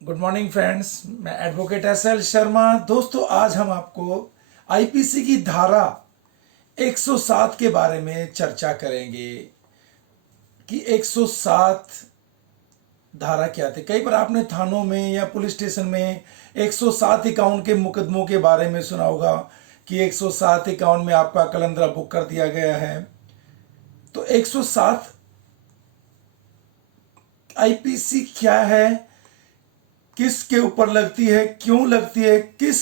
Good morning friends, मैं advocate S L Sharma. दोस्तों, आज हम आपको आईपीसी की धारा 107 के बारे में चर्चा करेंगे कि 107 धारा क्या थी। कई बार आपने थानों में या पुलिस स्टेशन में 107 के मुकदमों के बारे में सुना होगा कि 107 में आपका कलंदरा बुक कर दिया गया है। तो 107 आईपीसी क्या है, किसके ऊपर लगती है, क्यों लगती है, किस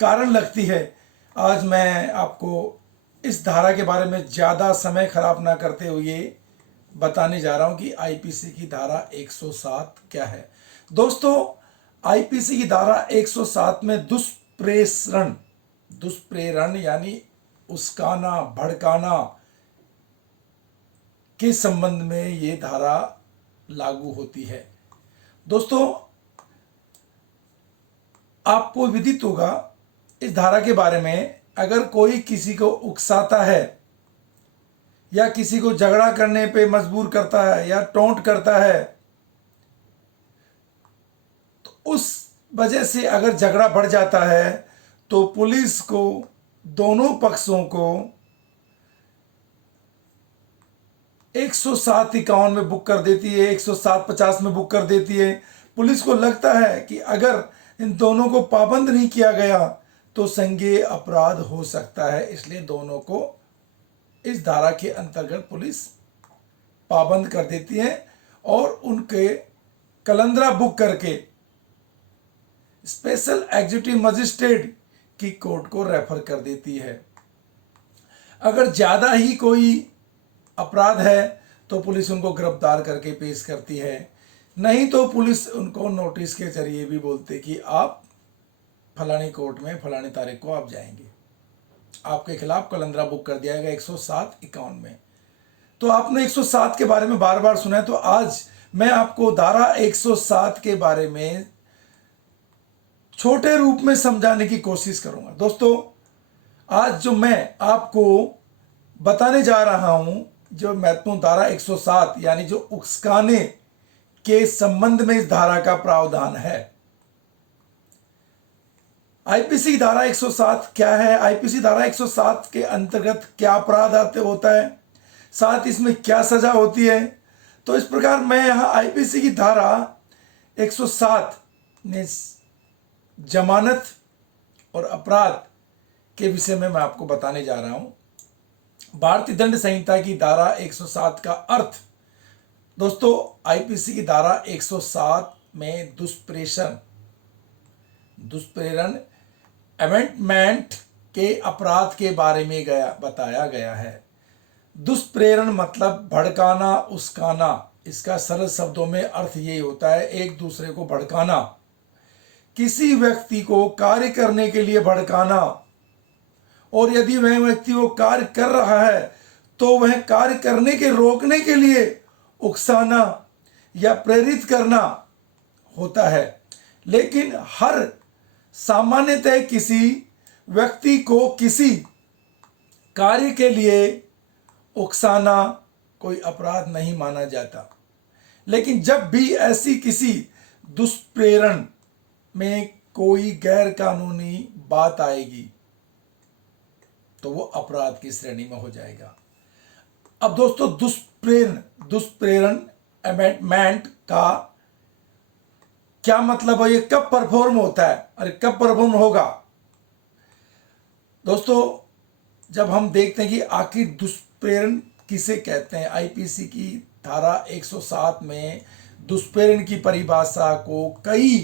कारण लगती है, आज मैं आपको इस धारा के बारे में ज़्यादा समय खराब ना करते हुए बताने जा रहा हूं कि आईपीसी की धारा 107 क्या है। दोस्तों, आईपीसी की धारा 107 में दुष्प्रेरण दुष्प्रेरण यानी उस्काना, भड़काना के संबंध में ये धारा लागू होती है। दोस्तों, आपको विदित होगा इस धारा के बारे में, अगर कोई किसी को उकसाता है या किसी को झगड़ा करने पे मजबूर करता है या टोंट करता है, तो उस वजह से अगर झगड़ा बढ़ जाता है तो पुलिस को दोनों पक्षों को 107 में बुक कर देती है, 107-50 में बुक कर देती है। पुलिस को लगता है कि अगर इन दोनों को पाबंद नहीं किया गया तो संज्ञेय अपराध हो सकता है, इसलिए दोनों को इस धारा के अंतर्गत पुलिस पाबंद कर देती है और उनके कलंदरा बुक करके स्पेशल एग्जीक्यूटिव मजिस्ट्रेट की कोर्ट को रेफर कर देती है। अगर ज़्यादा ही कोई अपराध है तो पुलिस उनको गिरफ्तार करके पेश करती है, नहीं तो पुलिस उनको नोटिस के जरिए भी बोलते कि आप फलानी कोर्ट में फलानी तारीख को आप जाएंगे, आपके खिलाफ कलंदरा बुक कर दिया गया 107-51 में। तो आपने 107 के बारे में बार बार सुना है, तो आज मैं आपको धारा 107 के बारे में छोटे रूप में समझाने की कोशिश करूंगा। दोस्तों, आज जो मैं आपको बताने जा रहा हूं, जो महत्वपूर्ण धारा 107 यानी जो उकसाने के संबंध में इस धारा का प्रावधान है। आईपीसी की धारा 107 क्या है, आईपीसी धारा 107 के अंतर्गत क्या अपराध आते होता है, साथ इसमें क्या सजा होती है। तो इस प्रकार मैं यहां आईपीसी की धारा 107 में जमानत और अपराध के विषय में मैं आपको बताने जा रहा हूं। भारतीय दंड संहिता की धारा 107 का अर्थ, दोस्तों, आईपीसी की धारा 107 में दुष्प्रेरण अमेंडमेंट के अपराध के बारे में बताया गया है। दुष्प्रेरण मतलब भड़काना, उस्काना। इसका सरल शब्दों में अर्थ ये होता है एक दूसरे को भड़काना, किसी व्यक्ति को कार्य करने के लिए भड़काना, और यदि वह व्यक्ति वो कार्य कर रहा है तो वह कार्य करने के रोकने के लिए उकसाना या प्रेरित करना होता है। लेकिन हर सामान्यतः किसी व्यक्ति को किसी कार्य के लिए उकसाना कोई अपराध नहीं माना जाता। लेकिन जब भी ऐसी किसी दुष्प्रेरण में कोई गैर कानूनी बात आएगी तो वो अपराध की श्रेणी में हो जाएगा। अब दोस्तों, दुष्प्रेरण अमेंडमेंट का क्या मतलब है, ये कब परफॉर्म होता है, अरे कब परफॉर्म होगा। दोस्तों, जब हम देखते हैं कि आखिर दुष्प्रेरण किसे कहते हैं, आईपीसी की धारा 107 में दुष्प्रेरण की परिभाषा को कई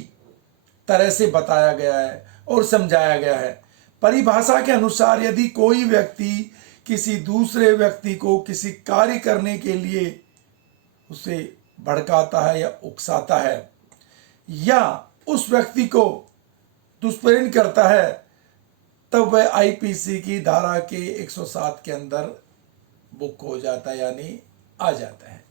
तरह से बताया गया है और समझाया गया है। परिभाषा के अनुसार यदि कोई व्यक्ति किसी दूसरे व्यक्ति को किसी कार्य करने के लिए उसे भड़काता है या उकसाता है या उस व्यक्ति को दुष्प्रेरण करता है, तब वह आईपीसी की धारा के 107 के अंदर बुक हो जाता है, यानी आ जाता है।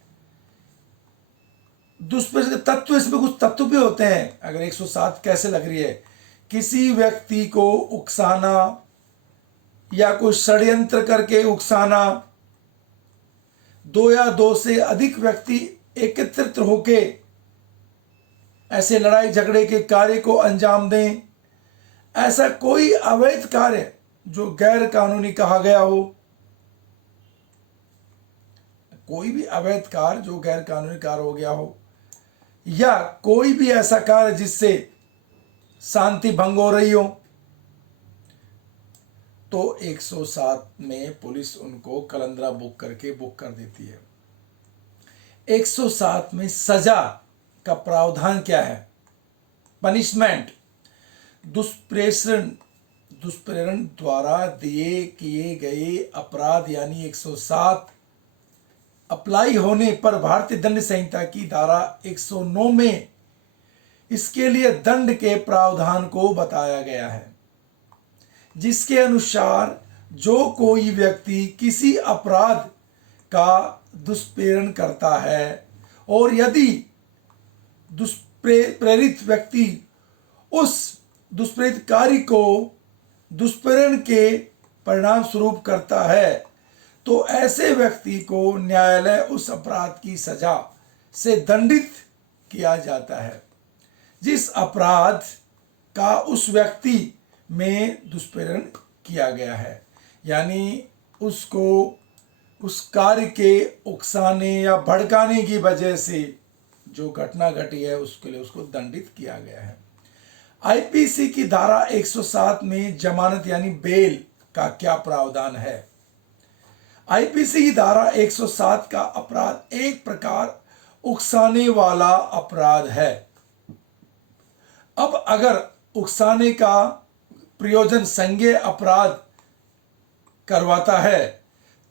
दुष्प्रेरण के तत्व, इसमें कुछ तत्व भी होते हैं। अगर 107 कैसे लग रही है, किसी व्यक्ति को उकसाना या कोई षड्यंत्र करके उकसाना, दो या दो से अधिक व्यक्ति एकत्रित होके ऐसे लड़ाई झगड़े के कार्य को अंजाम दें, ऐसा कोई अवैध कार्य जो गैर कानूनी कहा गया हो, कोई भी अवैध कार्य जो गैर कानूनी कार्य हो गया हो, या कोई भी ऐसा कार्य जिससे शांति भंग हो रही हो, तो 107 में पुलिस उनको कलंदरा बुक कर देती है। 107 में सजा का प्रावधान क्या है? पनिशमेंट, दुष्प्रेरण द्वारा किए गए अपराध यानी 107 अप्लाई होने पर भारतीय दंड संहिता की धारा 109 में इसके लिए दंड के प्रावधान को बताया गया है, जिसके अनुसार जो कोई व्यक्ति किसी अपराध का दुष्प्रेरण करता है और यदि दुष्प्रेरित व्यक्ति उस दुष्प्रेरित कार्य को दुष्प्रेरण के परिणाम स्वरूप करता है, तो ऐसे व्यक्ति को न्यायालय उस अपराध की सजा से दंडित किया जाता है जिस अपराध का उस व्यक्ति में दुष्प्रेरण किया गया है। यानी उसको उस कार्य के उकसाने या भड़काने की वजह से जो घटना घटी है उसके लिए उसको दंडित किया गया है। आईपीसी की धारा 107 में जमानत यानी बेल का क्या प्रावधान है? आईपीसी की धारा 107 का अपराध एक प्रकार उकसाने वाला अपराध है। अब अगर उकसाने का प्रयोजन संज्ञेय अपराध करवाता है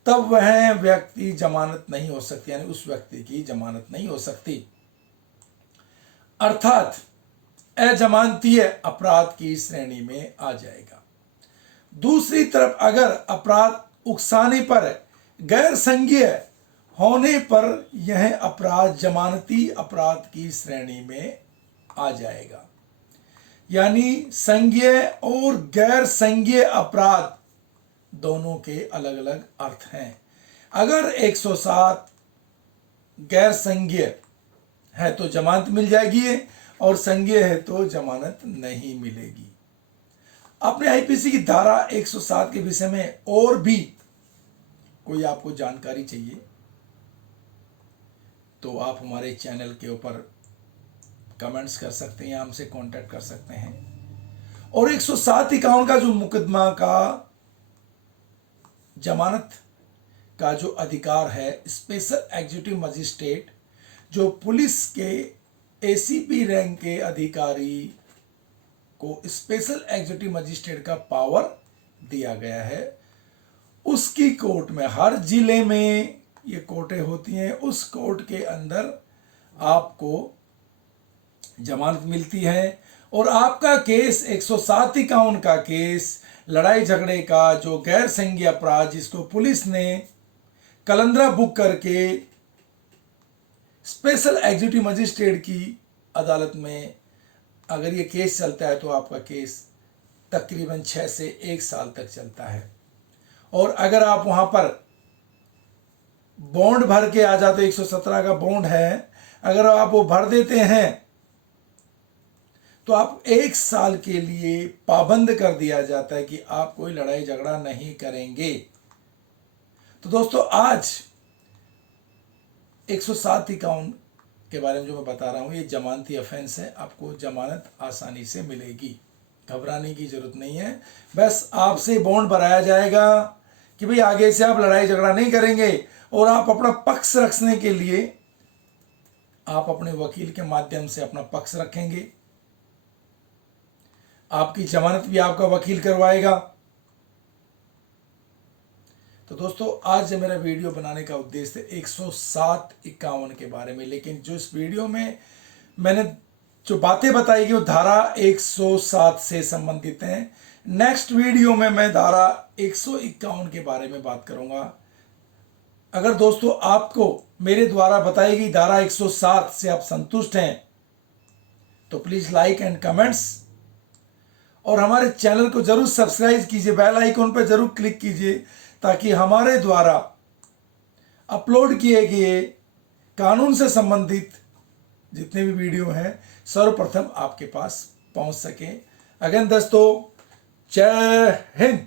तब वह व्यक्ति जमानत नहीं हो सकती, यानी उस व्यक्ति की जमानत नहीं हो सकती, अर्थात अजमानतीय अपराध की श्रेणी में आ जाएगा। दूसरी तरफ अगर अपराध उकसाने पर गैर संज्ञेय होने पर यह अपराध जमानती अपराध की श्रेणी में आ जाएगा। यानी संज्ञेय और गैर संज्ञेय अपराध दोनों के अलग अलग अर्थ हैं। अगर 107 गैर संज्ञेय है तो जमानत मिल जाएगी और संज्ञेय है तो जमानत नहीं मिलेगी। अपने आईपीसी की धारा 107 के विषय में और भी कोई आपको जानकारी चाहिए तो आप हमारे चैनल के ऊपर कमेंट्स कर सकते हैं या हमसे कांटेक्ट कर सकते हैं। और 107-51 का जो मुकदमा का जमानत का जो अधिकार है, स्पेशल एग्जीक्यूटिव मजिस्ट्रेट जो पुलिस के एसीपी रैंक के अधिकारी को स्पेशल एग्जीक्यूटिव मजिस्ट्रेट का पावर दिया गया है। उसकी कोर्ट में, हर जिले में ये कोर्टें होती हैं, उस कोर्ट के अंदर आपको जमानत मिलती है और आपका केस 107-51 का केस लड़ाई झगड़े का जो गैर संज्ञेय अपराध जिसको पुलिस ने कलंदरा बुक करके स्पेशल एग्जीक्यूटिव मजिस्ट्रेट की अदालत में अगर ये केस चलता है तो आपका केस तकरीबन 6 से 1 साल तक चलता है। और अगर आप वहां पर बॉन्ड भर के आ जाते, 117 का बॉन्ड है, अगर आप वो भर देते हैं तो आप 1 साल के लिए पाबंद कर दिया जाता है कि आप कोई लड़ाई झगड़ा नहीं करेंगे। तो दोस्तों आज 107-51 के बारे में जो मैं बता रहा हूं ये जमानती ऑफेंस है, आपको जमानत आसानी से मिलेगी, घबराने की जरूरत नहीं है। बस आपसे बॉन्ड भराया जाएगा कि भाई आगे से आप लड़ाई झगड़ा नहीं करेंगे और आप अपना पक्ष रखने के लिए आप अपने वकील के माध्यम से अपना पक्ष रखेंगे। आपकी जमानत भी आपका वकील करवाएगा। तो दोस्तों आज मेरा वीडियो बनाने का उद्देश्य 107-51 के बारे में, लेकिन जो इस वीडियो में मैंने जो बातें बताई कि वो धारा 107 से संबंधित हैं। नेक्स्ट वीडियो में मैं धारा 151 के बारे में बात करूंगा। अगर दोस्तों आपको मेरे द्वारा बताई गई धारा 107 से आप संतुष्ट हैं तो प्लीज लाइक एंड कमेंट्स और हमारे चैनल को जरूर सब्सक्राइब कीजिए, बेल आइकन पर जरूर क्लिक कीजिए ताकि हमारे द्वारा अपलोड किए गए कानून से संबंधित जितने भी वीडियो हैं सर्वप्रथम आपके पास पहुंच सके। अगेन दोस्तों, जय हिंद।